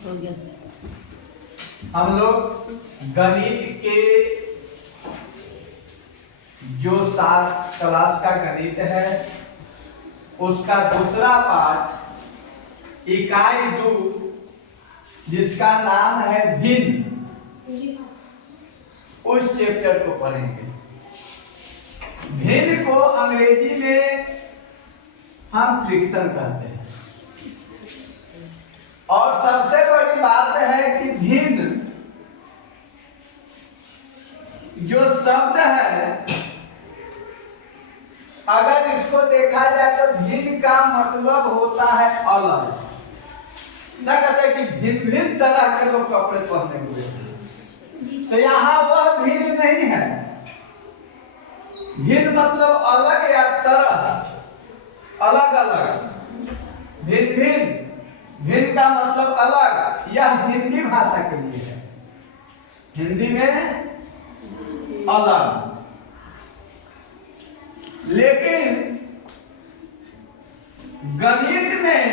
हो गया। हम लोग गणित के जो 7 क्लास का गणित है उसका दूसरा पाठ इकाई 2 जिसका नाम है भिन्न, उस चैप्टर को पढ़ेंगे। भिन्न को अंग्रेजी में हम फ्रिक्शन कहते हैं। और सबसे बड़ी बात है कि भिन्न जो शब्द है, अगर इसको देखा जाए तो भिन्न का मतलब होता है अलग। न कहते कि भिन्न भिन्न तरह के लोग कपड़े पहने हुए हैं, तो यहाँ वह भिन्न नहीं है। भिन्न मतलब अलग या तरह, अलग अलग, भिन्न भिन्न। भिन्न का मतलब अलग, यह हिंदी भाषा के लिए है। हिंदी में अलग। लेकिन गणित में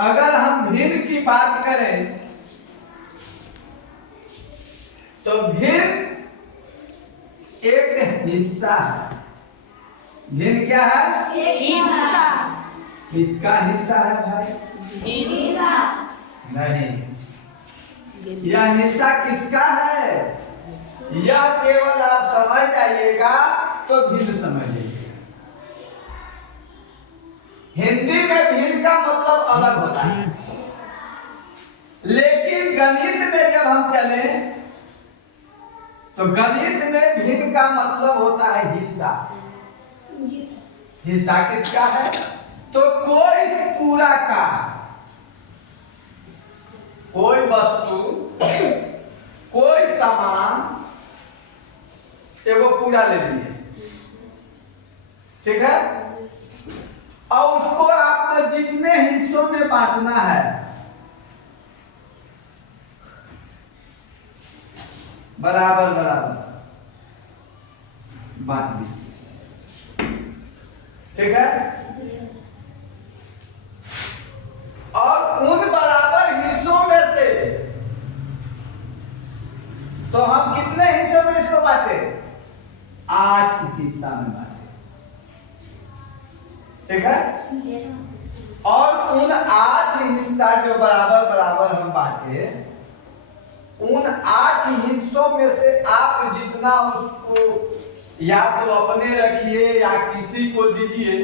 अगर हम भिन्न की बात करें तो भिन्न एक हिस्सा है। भिन्न क्या है? एक हिस्सा। किसका हिस्सा है भाई? नहीं, यह हिस्सा किसका है? यह केवल आप समझ जाइएगा तो भिन्न समझ लीजिएगा। हिंदी में भिन्न का मतलब अलग होता है, लेकिन गणित में जब हम चले तो गणित में भिन्न का मतलब होता है हिस्सा। हिस्सा किसका है? तो कोई पूरा का, कोई वस्तु, कोई सामान एगो पूरा ले लिए, ठीक है? और उसको आपको जितने हिस्सों में बांटना है, बराबर बराबर बांट दीजिए, ठीक है? और उन बराबर हिस्सों में से तो हम कितने हिस्सों में इसको बांटे? 8 हिस्सा में बांटे, ठीक है? और उन 8 हिस्सा जो बराबर बराबर हम बांटे, उन 8 हिस्सों में से आप जितना उसको या तो अपने रखिए या किसी को दीजिए।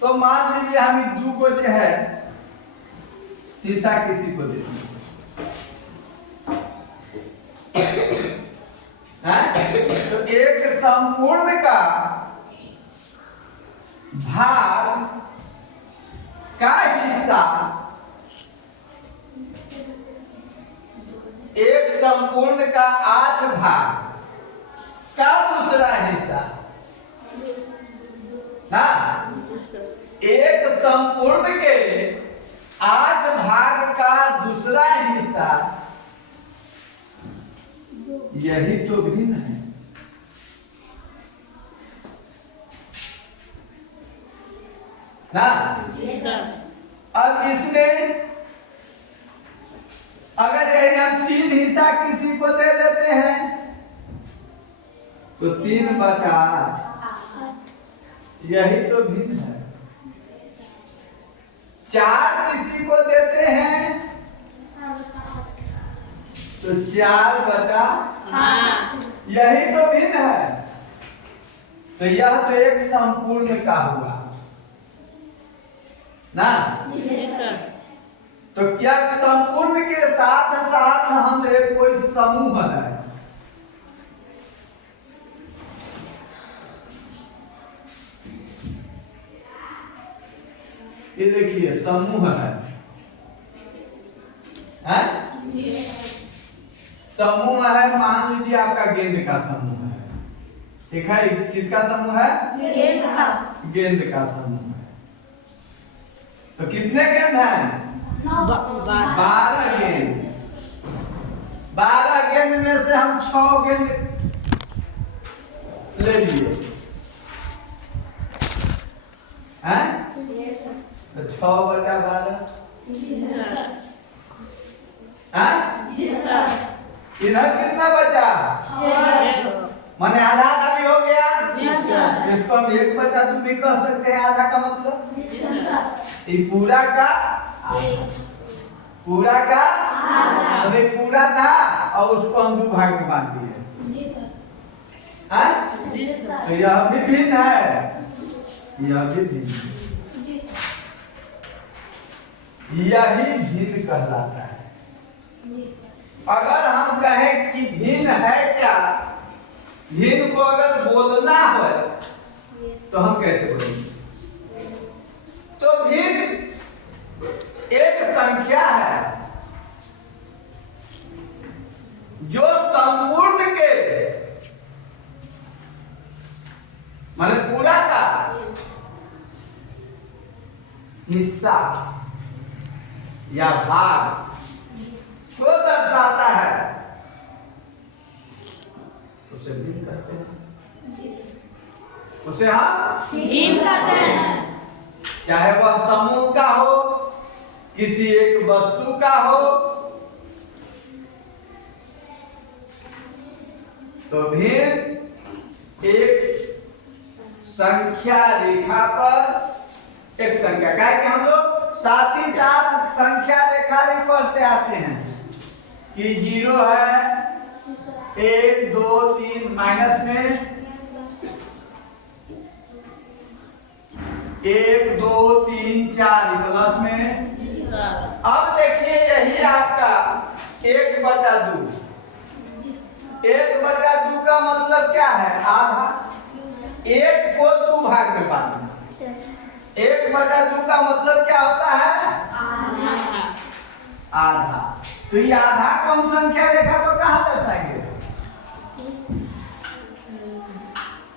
तो मान लीजिए हम 2 को जो है हिस्सा किसी को दे दिए, तो एक संपूर्ण का भाग का हिस्सा, एक संपूर्ण का 8 भाग का दूसरा हिस्सा ना, एक संपूर्ण के 8 भाग का दूसरा हिस्सा, यही तो भिन्न है ना। अब इसमें अगर यही हम 3 हिस्सा किसी को दे देते हैं तो 3/8, यही तो भिन्न है। 4 किसी को देते हैं तो 4/8, यही तो भिन्न है। तो यह तो एक संपूर्ण का हुआ ना। तो क्या संपूर्ण के साथ साथ हम एक कोई समूह है? ये देखिए समूह है, हैं? समूह है। मान लीजिए आपका गेंद का समूह है, ठीक है? किसका समूह है? गेंद का। गेंद का समूह है। तो कितने गेंद हैं? 12 गेंद। 12 गेंद में से हम 6 गेंद ले लिए, हैं? तो 6/12 हाँ? इधर कितना बचा? माने आधा आधा भी हो गया। इसको हम 1/2 भी कह सकते हैं, आधा का मतलब ये पूरा का पूरा का मतलब पूरा था और उसको हम 2 भाग में बांट दिए। हाँ? तो यह भी भिन्न है, यह भी भिन्न, यही भिन्न कहलाता है। अगर हम कहें कि भिन्न है क्या, भिन्न को अगर बोलना हो तो हम कैसे बोलेंगे? तो भिन्न एक संख्या है जो संपूर्ण के माने पूरा का हिस्सा या भाग को दर्शाता है, उसे भिन्न कहते हैं। उसे हम भिन्न कहते हैं। चाहे वह समूह का हो, किसी एक वस्तु का हो, तो भिन्न एक संख्या रेखा पर एक संख्या का कि हम लोग साथ ही साथ संख्या रेखा भी पढ़ते आते हैं कि 0 है, 1 2 3 माइनस में 1 2 3 4 प्लस में। अब देखिए यही आपका 1/2। 1/2 का मतलब क्या है? आधा। 1 को 2 भाग में बांटना। 1/2 का मतलब क्या होता है? आधा। तो ये आधा कम संख्या रेखा को कहाँ दर्शाएंगे?